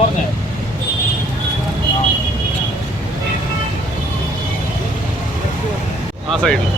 പറഞ്ഞേ ആ സൈഡിൽ